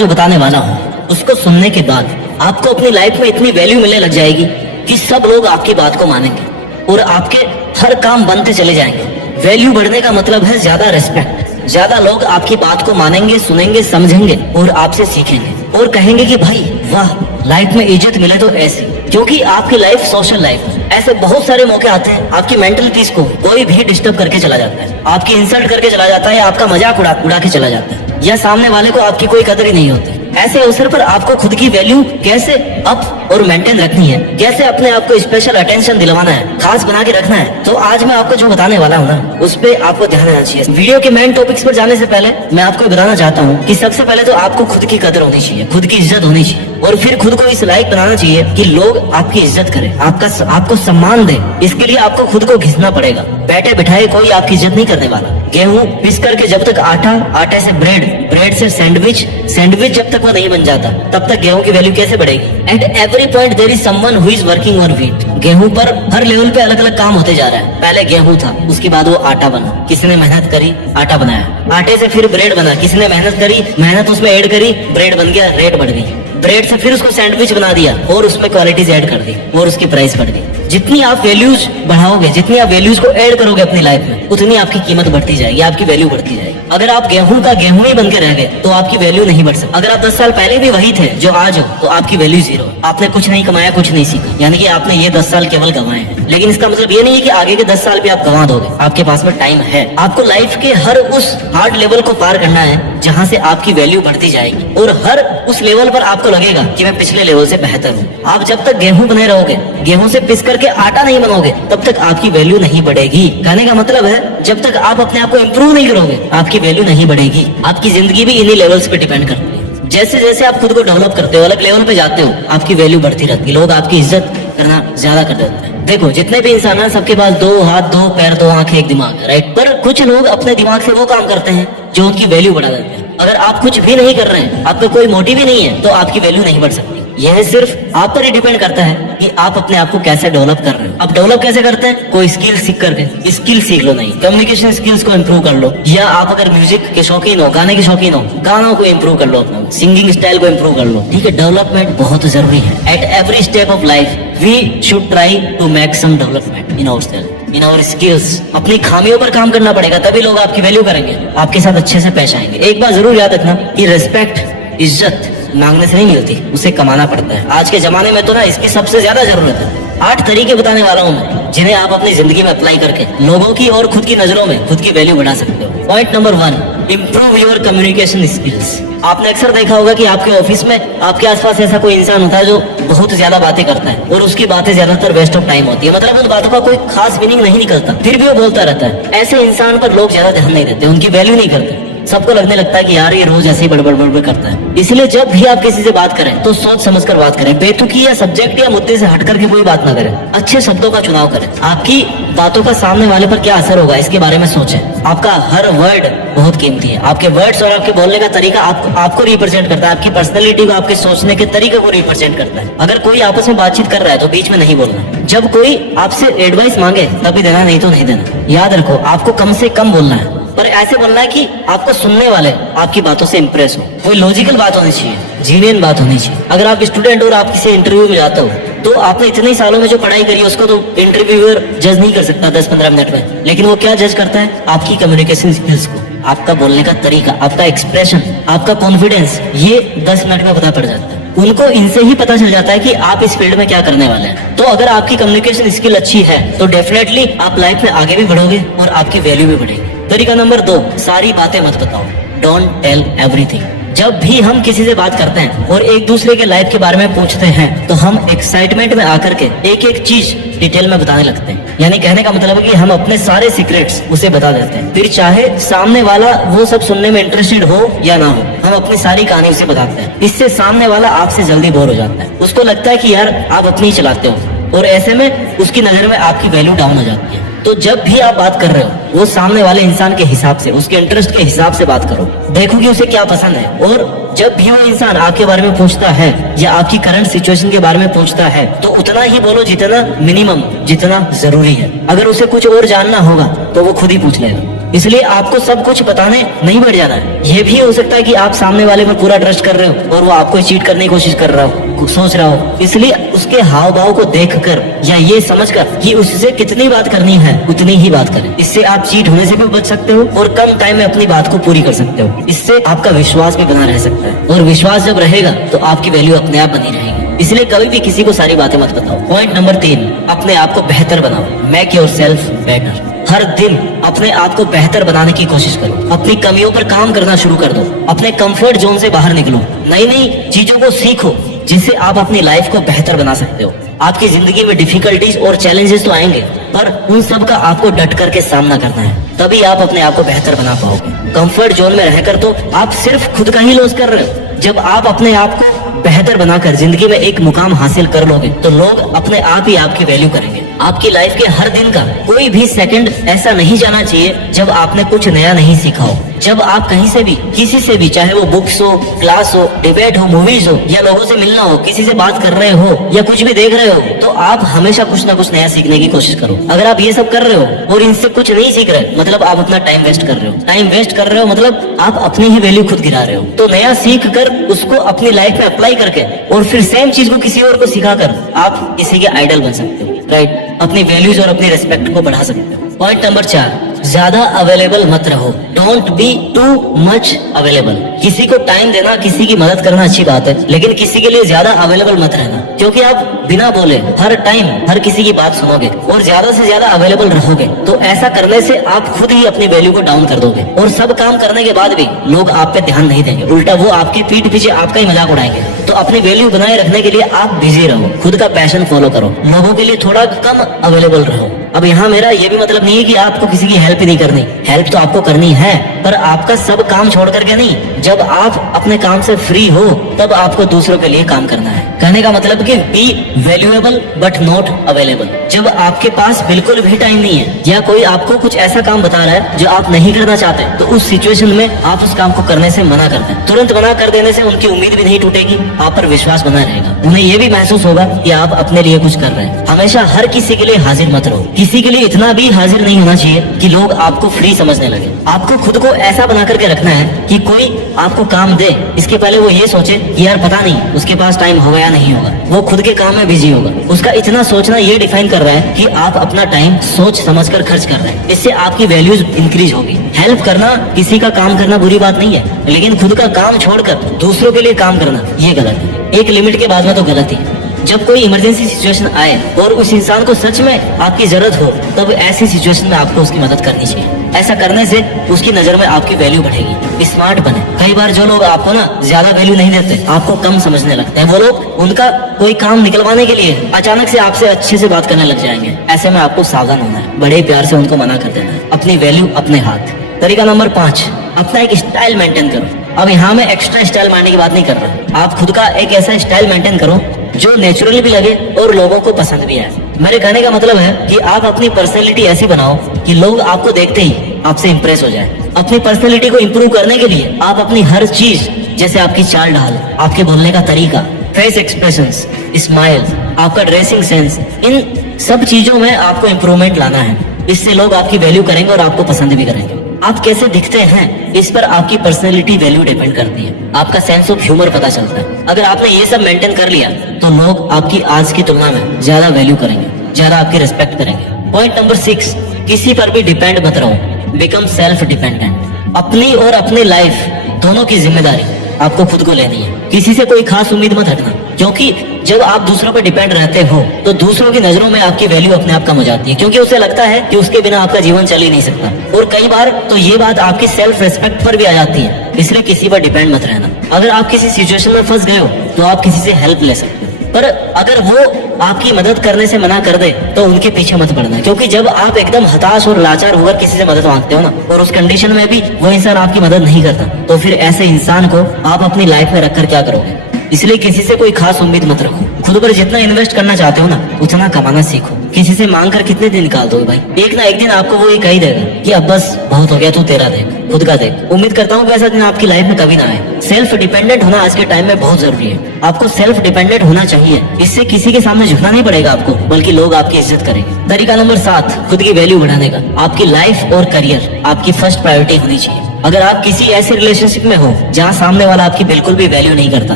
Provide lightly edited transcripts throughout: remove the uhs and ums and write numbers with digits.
जो बताने वाला हूँ उसको सुनने के बाद आपको अपनी लाइफ में इतनी वैल्यू मिलने लग जाएगी कि सब लोग आपकी बात को मानेंगे और आपके हर काम बनते चले जाएंगे। वैल्यू बढ़ने का मतलब है ज्यादा रिस्पेक्ट। ज्यादा लोग आपकी बात को मानेंगे, सुनेंगे, समझेंगे और आपसे सीखेंगे और कहेंगे कि भाई वाह, लाइफ में इज्जत मिले तो ऐसी। क्योंकि आपकी लाइफ सोशल लाइफ है। ऐसे बहुत सारे मौके आते हैं आपकी मेंटल पीस को कोई भी डिस्टर्ब करके चला जाता है, आपकी इंसल्ट करके चला जाता है, या आपका मजाक उड़ा के चला जाता है, या सामने वाले को आपकी कोई कदर ही नहीं होती। ऐसे अवसर पर आपको खुद की वैल्यू कैसे अप और मेंटेन रखनी है, कैसे अपने आप को स्पेशल अटेंशन दिलवाना है, खास बना के रखना है, तो आज मैं आपको जो बताने वाला हूँ ना, उस पे आपको ध्यान देना चाहिए। वीडियो के मेन टॉपिक्स पर जाने से पहले मैं आपको बताना चाहता हूँ कि सबसे पहले तो आपको खुद की कदर होनी चाहिए, खुद की इज्जत होनी चाहिए, और फिर खुद को इस लायक बनाना चाहिए कि लोग आपकी इज्जत करें, आपको सम्मान दे। इसके लिए आपको खुद को घिसना पड़ेगा। बैठे बिठाए कोई आपकी इज्जत नहीं करने वाला। गेहूं पिस करके जब तक आटे से ब्रेड से सैंडविच जब तक वो नहीं बन जाता, तब तक गेहूं की वैल्यू कैसे बढ़ेगी। At every point there is someone who is working on wheat. गेहूं पर हर लेवल पे अलग अलग काम होते जा रहा है। पहले गेहूं था, उसके बाद वो आटा बना, किसी ने मेहनत करी, आटा बनाया। आटे से फिर ब्रेड बना, किसी ने मेहनत करी, मेहनत उसमें ऐड करी, ब्रेड बन गया, रेट बढ़ गई। ब्रेड से फिर उसको सैंडविच बना दिया और उसमें क्वालिटीज ऐड कर दी और उसकी प्राइस बढ़ गई। जितनी आप वैल्यूज बढ़ाओगे, जितनी आप वैल्यूज को ऐड करोगे अपनी लाइफ में, उतनी आपकी कीमत बढ़ती जाएगी, आपकी वैल्यू बढ़ती जाएगी। अगर आप गेहूं का गेहूं ही बन के रह गए तो आपकी वैल्यू नहीं बढ़ सकती। अगर आप 10 साल पहले भी वही थे जो आज हो, तो आपकी वैल्यू जीरो। आपने कुछ नहीं कमाया, कुछ नहीं सीखा, यानी कि आपने ये 10 साल केवल गंवाए हैं। लेकिन इसका मतलब ये नहीं है कि आगे के 10 साल भी आप गंवा दोगे। आपके पास में टाइम है। आपको लाइफ के हर उस हार्ड लेवल को पार करना है जहाँ से आपकी वैल्यू बढ़ती जाएगी, और हर उस लेवल पर आपको लगेगा कि मैं पिछले लेवल से बेहतर हूँ। आप जब तक गेहूं बने रहोगे, गेहूं से पिस करके आटा नहीं बनोगे, तब तक आपकी वैल्यू नहीं बढ़ेगी। कहने का मतलब है जब तक आप अपने आप को इम्प्रूव नहीं करोगे, आपकी वैल्यू नहीं बढ़ेगी। आपकी जिंदगी भी इन्हीं लेवल्स पे डिपेंड करती है। जैसे जैसे आप खुद को डेवलप करते हो, अलग लेवल पे जाते हो, आपकी वैल्यू बढ़ती रहती है। लोग आपकी इज्जत करना ज्यादा कर देते हैं। देखो, जितने भी इंसान हैं सबके पास 2 हाथ, 2 पैर, 2 आंखें, एक दिमाग है, राइट। पर कुछ लोग अपने दिमाग से वो काम करते हैं जो उनकी वैल्यू बढ़ा देते हैं। अगर आप कुछ भी नहीं कर रहे हैं, आपका कोई मोटिव ही नहीं है, तो आपकी वैल्यू नहीं बढ़ सकती। यह सिर्फ आप पर ही डिपेंड करता है कि आप अपने आप को कैसे डेवलप कर रहे हो। आप डेवलप कैसे करते हैं? कोई स्किल सीख करके। स्किल सीख लो, नहीं कम्युनिकेशन स्किल्स को इम्प्रूव कर लो, या आप अगर म्यूजिक के शौकीन हो, गाने के शौकीन हो, गानों को इम्प्रूव कर लो, अपना सिंगिंग स्टाइल को इम्प्रूव कर लो। ठीक है, डेवलपमेंट बहुत जरूरी है। At every step of life we should try to make some development in our self, in our skills. अपनी खामियों पर काम करना पड़ेगा, तभी लोग आपकी वैल्यू करेंगे, आपके साथ अच्छे से पेश आएंगे। एक बात जरूर याद रखना कि रिस्पेक्ट, इज्जत मांगने से नहीं मिलती, उसे कमाना पड़ता है। आज के जमाने में तो ना इसकी सबसे ज्यादा जरूरत है। 8 तरीके बताने वाला हूँ मैं, जिन्हें आप अपनी जिंदगी में अप्लाई करके लोगों की और खुद की नजरों में खुद की वैल्यू बढ़ा सकते हो। Point number 1, improve your communication skills. आपने अक्सर देखा होगा कि आपके ऑफिस में आपके आसपास ऐसा कोई इंसान होता है जो बहुत ज्यादा बातें करता है, और उसकी बातें ज्यादातर वेस्ट ऑफ टाइम होती है। मतलब उन बातों का कोई खास मीनिंग नहीं निकलता, फिर भी वो बोलता रहता है। ऐसे इंसान पर लोग ज्यादा ध्यान नहीं देते, उनकी वैल्यू नहीं करते। सबको लगने लगता है कि यार ये रोज ऐसे ही बड़बड़ करता है। इसलिए जब भी आप किसी से बात करें तो सोच समझ कर बात करें। बेतुकी या सब्जेक्ट या मुद्दे से हट करके कोई बात ना करें। अच्छे शब्दों का चुनाव करें। आपकी बातों का सामने वाले पर क्या असर होगा, इसके बारे में सोचें। आपका हर वर्ड बहुत कीमती है। आपके वर्ड्स और आपके बोलने का तरीका आपको रिप्रेजेंट करता है, आपकी पर्सनैलिटी को, आपके सोचने के तरीके को रिप्रेजेंट करता है। अगर कोई आपस में बातचीत कर रहा है तो बीच में नहीं बोलना। जब कोई आपसे एडवाइस मांगे तभी देना, नहीं तो नहीं देना। याद रखो, आपको कम से कम बोलना है, पर ऐसे बोलना है कि आपको सुनने वाले आपकी बातों से इंप्रेस हो। कोई लॉजिकल बात होनी चाहिए, जीनियन बात होनी चाहिए। अगर आप स्टूडेंट और आप किसी इंटरव्यू में जाते हो तो आपने इतने सालों में जो पढ़ाई करी है उसको तो इंटरव्यूअर जज नहीं कर सकता 10-15 मिनट में, लेकिन वो क्या जज करता है? आपकी कम्युनिकेशन स्किल्स को, आपका बोलने का तरीका, आपका एक्सप्रेशन, आपका कॉन्फिडेंस। ये 10 मिनट में पता पड़ जाता है। उनको इनसे ही पता चल जाता है कि आप इस फील्ड में क्या करने वाले हैं। तो अगर आपकी कम्युनिकेशन स्किल अच्छी है तो डेफिनेटली आप लाइफ में आगे भी बढ़ोगे और आपकी वैल्यू भी बढ़ेगी। तरीका नंबर 2, सारी बातें मत बताओ। Don't tell everything. जब भी हम किसी से बात करते हैं और एक दूसरे के लाइफ के बारे में पूछते हैं तो हम एक्साइटमेंट में आकर के एक एक चीज डिटेल में बताने लगते हैं। यानी कहने का मतलब है कि हम अपने सारे सीक्रेट्स उसे बता देते हैं, फिर चाहे सामने वाला वो सब सुनने में इंटरेस्टेड हो या ना हो, हम अपनी सारी कहानी उसे बताते हैं। इससे सामने वाला आपसे जल्दी बोर हो जाता है। उसको लगता है कि यार आप अपनी ही चलाते हो, और ऐसे में उसकी नजर में आपकी वैल्यू डाउन हो जाती है। तो जब भी आप बात कर रहे हो वो सामने वाले इंसान के हिसाब से, उसके इंटरेस्ट के हिसाब से बात करो। देखो कि उसे क्या पसंद है, और जब भी वो इंसान आपके बारे में पूछता है या आपकी करंट सिचुएशन के बारे में पूछता है तो उतना ही बोलो जितना मिनिमम, जितना जरूरी है। अगर उसे कुछ और जानना होगा तो वो खुद ही पूछ लेगा। इसलिए आपको सब कुछ बताने नहीं बैठ जाना है। ये भी हो सकता है कि आप सामने वाले पर पूरा ट्रस्ट कर रहे हो और वो आपको चीट करने की कोशिश कर रहा हो, सोच रहा हो। इसलिए उसके हाव भाव को देखकर या ये समझकर कि उससे कितनी बात करनी है उतनी ही बात करें। इससे आप चीट होने से भी बच सकते हो और कम टाइम में अपनी बात को पूरी कर सकते हो। इससे आपका विश्वास भी बना रह सकता है, और विश्वास जब रहेगा तो आपकी वैल्यू अपने आप बनी रहेगी। इसलिए कभी भी किसी को सारी बातें मत बताओ। पॉइंट नंबर 3, अपने आप को बेहतर बनाओ। Make yourself better. हर दिन अपने आप को बेहतर बनाने की कोशिश करो। अपनी कमियों पर काम करना शुरू कर दो। अपने कंफर्ट जोन से बाहर निकलो। नई नई चीजों को सीखो जिससे आप अपनी लाइफ को बेहतर बना सकते हो। आपकी जिंदगी में डिफिकल्टीज और चैलेंजेस तो आएंगे, पर उन सब का आपको डट करके सामना करना है, तभी आप अपने आप को बेहतर बना पाओगे। कंफर्ट जोन में रहकर तो आप सिर्फ खुद का ही लॉस कर रहे हो। जब आप अपने आप को बेहतर बनाकर जिंदगी में एक मुकाम हासिल कर लोगे तो लोग अपने आप ही आपकी वैल्यू करेंगे। आपकी लाइफ के हर दिन का कोई भी सेकंड ऐसा नहीं जाना चाहिए जब आपने कुछ नया नहीं सीखा हो। जब आप कहीं से भी, किसी से भी, चाहे वो बुक्स हो, क्लास हो, डिबेट हो, मूवीज हो, या लोगों से मिलना हो, किसी से बात कर रहे हो या कुछ भी देख रहे हो, तो आप हमेशा कुछ ना कुछ नया सीखने की कोशिश करो। अगर आप ये सब कर रहे हो और इनसे कुछ नहीं सीख रहे, मतलब आप अपना टाइम वेस्ट कर रहे हो। टाइम वेस्ट कर रहे हो मतलब आप अपनी ही वैल्यू खुद गिरा रहे हो। तो नया सीख कर उसको अपनी लाइफ में अप्लाई करके और फिर सेम चीज को किसी और को सिखाकर आप किसी के आइडल बन सकते हो, राइट। अपनी वैल्यूज और अपनी रेस्पेक्ट को बढ़ा सकते हो। पॉइंट नंबर 4, ज्यादा अवेलेबल मत रहो। Don't be too much available. किसी को टाइम देना, किसी की मदद करना अच्छी बात है, लेकिन किसी के लिए ज्यादा अवेलेबल मत रहना, क्योंकि आप बिना बोले हर टाइम हर किसी की बात सुनोगे और ज्यादा से ज्यादा अवेलेबल रहोगे तो ऐसा करने से आप खुद ही अपनी वैल्यू को डाउन कर दोगे और सब काम करने के बाद भी लोग आप पे ध्यान नहीं देंगे, उल्टा वो आपकी पीठ पीछे आपका ही मजाक उड़ाएंगे। तो अपनी वैल्यू बनाए रखने के लिए आप बिजी रहो, खुद का पैशन फॉलो करो, लोगों के लिए थोड़ा कम अवेलेबल रहो। अब यहाँ मेरा ये भी मतलब नहीं है कि आपको किसी की हेल्प नहीं करनी, हेल्प तो आपको करनी है, पर आपका सब काम छोड़ करके नहीं। जब आप अपने काम से फ्री हो तब आपको दूसरों के लिए काम करना है। कहने का मतलब कि B valuable but not available. जब आपके पास बिल्कुल भी टाइम नहीं है या कोई आपको कुछ ऐसा काम बता रहा है जो आप नहीं करना चाहते, तो उस सिचुएशन में आप उस काम को करने से मना करते हैं। तुरंत मना कर देने से उनकी उम्मीद भी नहीं टूटेगी, आप पर विश्वास बना रहेगा। उन्हें ये भी महसूस होगा कि आप अपने लिए कुछ कर रहे हैं। हमेशा हर किसी के लिए हाजिर मत रहो। किसी के लिए इतना भी हाजिर नहीं होना चाहिए कि लोग आपको फ्री समझने लगे। आपको खुद को ऐसा बना करके रखना है कि कोई आपको काम दे, इसके पहले वो ये सोचे कि यार पता नहीं उसके पास टाइम होगा या नहीं होगा, वो खुद के काम में बिजी होगा। उसका इतना सोचना ये डिफाइन कर रहा है कि आप अपना टाइम सोच समझकर खर्च कर रहे हैं। इससे आपकी वैल्यूज इंक्रीज होगी। हेल्प करना, किसी का काम करना बुरी बात नहीं है, लेकिन खुद का काम छोड़कर दूसरों के लिए काम करना ये गलत है। एक लिमिट के बाद में तो गलत है। जब कोई इमरजेंसी सिचुएशन आए और उस इंसान को सच में आपकी जरूरत हो, तब ऐसी सिचुएशन में आपको उसकी मदद करनी चाहिए। ऐसा करने से उसकी नजर में आपकी वैल्यू बढ़ेगी। स्मार्ट बने। कई बार जो लोग आपको ना ज्यादा वैल्यू नहीं देते, आपको कम समझने लगते हैं, वो लोग उनका कोई काम निकलवाने के लिए अचानक से आपसे अच्छे से बात करने लग जाएंगे। ऐसे में आपको सावधान होना है, बड़े प्यार से उनको मना कर देना है। अपनी वैल्यू अपने हाथ। तरीका नंबर 5, अपना एक स्टाइल मेंटेन करो। अब यहाँ मैं एक्स्ट्रा स्टाइल मारने की बात नहीं कर रहा। आप खुद का एक ऐसा स्टाइल मेंटेन करो जो नेचुरली भी लगे और लोगों को पसंद भी आए। मेरे कहने का मतलब है कि आप अपनी पर्सनैलिटी ऐसी बनाओ कि लोग आपको देखते ही आपसे इंप्रेस हो जाए। अपनी पर्सनैलिटी को इंप्रूव करने के लिए आप अपनी हर चीज, जैसे आपकी चाल ढाल, आपके बोलने का तरीका, फेस एक्सप्रेशंस, स्माइल, आपका ड्रेसिंग सेंस, इन सब चीजों में आपको इम्प्रूवमेंट लाना है। इससे लोग आपकी वैल्यू करेंगे और आपको पसंद भी करेंगे। आप कैसे दिखते हैं इस पर आपकी पर्सनैलिटी वैल्यू डिपेंड करती है। आपका सेंस ऑफ ह्यूमर पता चलता है। अगर आपने ये सब मेंटेन कर लिया तो लोग आपकी आज की तुलना में ज्यादा वैल्यू करेंगे, ज्यादा आपकी रिस्पेक्ट करेंगे। पॉइंट नंबर 6, किसी पर भी डिपेंड मत रहो। Become self dependent. अपनी और अपनी लाइफ दोनों की जिम्मेदारी आपको खुद को लेनी है। किसी से कोई खास उम्मीद मत रखना, क्योंकि जब आप दूसरों पर डिपेंड रहते हो तो दूसरों की नजरों में आपकी वैल्यू अपने आप कम हो जाती है, क्योंकि उसे लगता है कि उसके बिना आपका जीवन चल ही नहीं सकता। और कई बार तो ये बात आपकी सेल्फ रिस्पेक्ट पर भी आ जाती है। इसलिए किसी पर डिपेंड मत रहना। अगर आप किसी सिचुएशन में फंस गए हो तो आप किसी से हेल्प ले सकते हो, पर अगर वो आपकी मदद करने से मना कर दे तो उनके पीछे मत पड़ना, क्योंकि जब आप एकदम हताश और लाचार होकर किसी से मदद मांगते हो ना, और उस कंडीशन में भी वो इंसान आपकी मदद नहीं करता, तो फिर ऐसे इंसान को आप अपनी लाइफ में रखकर क्या करोगे। इसलिए किसी से कोई खास उम्मीद मत रखो। खुद पर जितना इन्वेस्ट करना चाहते हो ना, उतना कमाना सीखो। किसी से मांग कर कितने दिन निकाल दोगे भाई? एक ना एक दिन आपको वो ये कह ही देगा कि अब बस बहुत हो गया, तू तेरा देख, खुद का देख। उम्मीद करता हूँ कि ऐसा दिन आपकी लाइफ में कभी ना आए। सेल्फ डिपेंडेंट होना आज के टाइम में बहुत जरूरी है। आपको सेल्फ डिपेंडेंट होना चाहिए। इससे किसी के सामने झुकना नहीं पड़ेगा आपको, बल्कि लोग आपकी इज्जत करेंगे। तरीका नंबर 7, खुद की वैल्यू बढ़ाने का। आपकी लाइफ और करियर आपकी फर्स्ट प्रायोरिटी होनी चाहिए। अगर आप किसी ऐसे रिलेशनशिप में हो जहाँ सामने वाला आपकी बिल्कुल भी वैल्यू नहीं करता,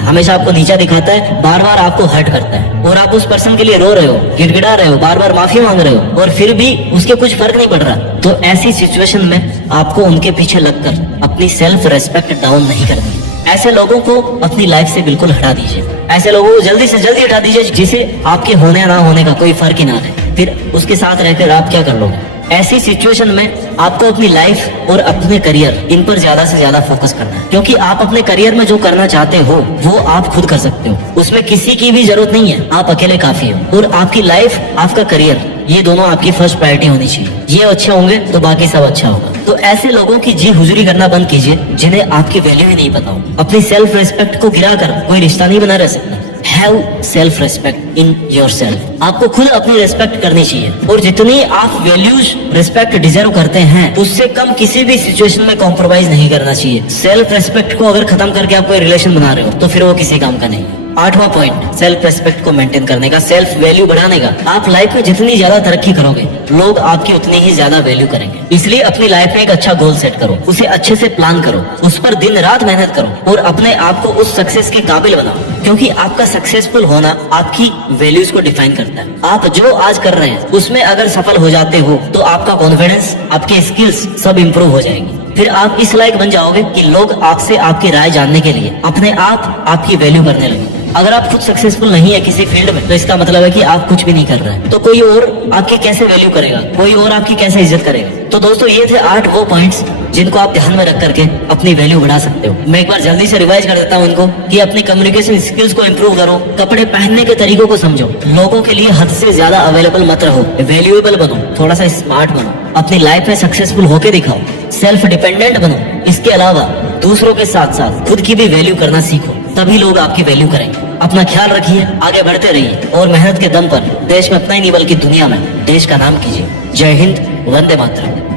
हमेशा आपको नीचा दिखाता है, बार बार आपको हर्ट करता है, और आप उस पर्सन के लिए रो रहे हो, गिड़गिड़ा रहे हो, बार बार माफी मांग रहे हो, और फिर भी उसके कुछ फर्क नहीं पड़ रहा, तो ऐसी सिचुएशन में आपको उनके पीछे लगकर अपनी सेल्फ रेस्पेक्ट डाउन नहीं करनी। ऐसे लोगों को अपनी लाइफ से बिल्कुल हटा दीजिए। ऐसे लोगों को जल्दी से जल्दी हटा दीजिए जिसे आपके होने या ना होने का कोई फर्क ही ना रहे। फिर उसके साथ रहकर आप क्या कर लोगे? ऐसी सिचुएशन में आपको अपनी लाइफ और अपने करियर इन पर ज्यादा से ज्यादा फोकस करना है, क्योंकि आप अपने करियर में जो करना चाहते हो वो आप खुद कर सकते हो। उसमें किसी की भी जरूरत नहीं है, आप अकेले काफी हो। और आपकी लाइफ, आपका करियर, ये दोनों आपकी फर्स्ट प्रायोरिटी होनी चाहिए। ये अच्छे होंगे तो बाकी सब अच्छा होगा। तो ऐसे लोगों की जी हुजूरी करना बंद कीजिए जिन्हें आपकी वैल्यू ही नहीं पता हो। अपनी सेल्फ रेस्पेक्ट को गिरा कर कोई रिश्ता नहीं बना रह सकता। Have self respect in yourself. आपको खुद अपनी रेस्पेक्ट करनी चाहिए, और जितनी आप वैल्यूज रेस्पेक्ट डिजर्व करते हैं उससे कम किसी भी सिचुएशन में कॉम्प्रोमाइज नहीं करना चाहिए। सेल्फ रेस्पेक्ट को अगर खत्म करके आप कोई रिलेशन बना रहे हो तो फिर वो किसी काम का नहीं है। 8वां पॉइंट, सेल्फ रेस्पेक्ट को मेंटेन करने का, सेल्फ वैल्यू बढ़ाने का। आप लाइफ में जितनी ज्यादा तरक्की करोगे, लोग आपकी उतनी ही ज्यादा वैल्यू करेंगे। इसलिए अपनी लाइफ में एक अच्छा गोल सेट करो, उसे अच्छे से प्लान करो, उस पर दिन रात मेहनत करो, और अपने आप को उस सक्सेस के काबिल बनाओ, क्योंकि आपका सक्सेसफुल होना आपकी वैल्यूज को डिफाइन करता है। आप जो आज कर रहे हैं उसमें अगर सफल हो जाते हो तो आपका कॉन्फिडेंस, आपके स्किल्स सब इम्प्रूव हो जाएंगे। फिर आप इस लायक बन जाओगे कि लोग आपसे आपकी राय जानने के लिए अपने आप आपकी वैल्यू करने लगे। अगर आप खुद सक्सेसफुल नहीं है किसी फील्ड में तो इसका मतलब है कि आप कुछ भी नहीं कर रहे हैं, तो कोई और आपकी कैसे वैल्यू करेगा, कोई और आपकी कैसे इज्जत करेगा। तो दोस्तों, ये थे 8 वो पॉइंट्स जिनको आप ध्यान में रख करके अपनी वैल्यू बढ़ा सकते हो। मैं एक बार जल्दी से रिवाइज कर देता हूँ इनको कि अपनी कम्युनिकेशन स्किल्स को इम्प्रूव करो, कपड़े पहनने के तरीकों को समझो, लोगों के लिए हद से ज्यादा अवेलेबल मत रहो, वैल्यूएबल बनो, थोड़ा सा स्मार्ट बनो, अपनी लाइफ में सक्सेसफुल होके दिखाओ, सेल्फ डिपेंडेंट बनो। इसके अलावा दूसरों के साथ साथ खुद की भी वैल्यू करना सीखो, तभी लोग आपकी वैल्यू करेंगे। अपना ख्याल रखिए, आगे बढ़ते रहिए, और मेहनत के दम पर देश में अपना ही नहीं बल्कि दुनिया में देश का नाम कीजिए। जय हिंद, वंदे मातरम।